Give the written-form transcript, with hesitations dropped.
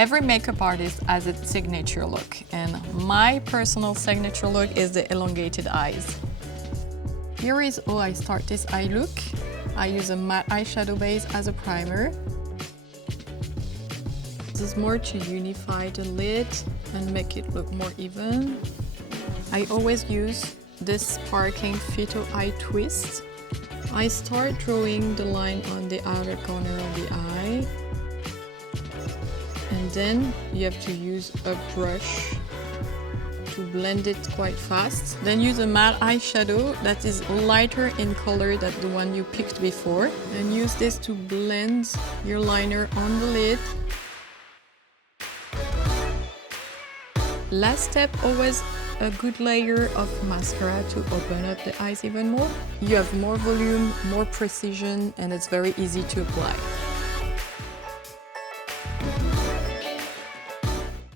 Every makeup artist has its signature look, and my personal signature look is the elongated eyes. Here is how I start this eye look. I use a matte eyeshadow base as a primer. This is more to unify the lid and make it look more even. I always use this sparkling Phyto-Eye Twist. I start drawing the line on the outer corner of the eye. And then you have to use a brush to blend it quite fast. Then use a matte eyeshadow that is lighter in color than the one you picked before. And use this to blend your liner on the lid. Last step, always a good layer of mascara to open up the eyes even more. You have more volume, more precision, and it's very easy to apply.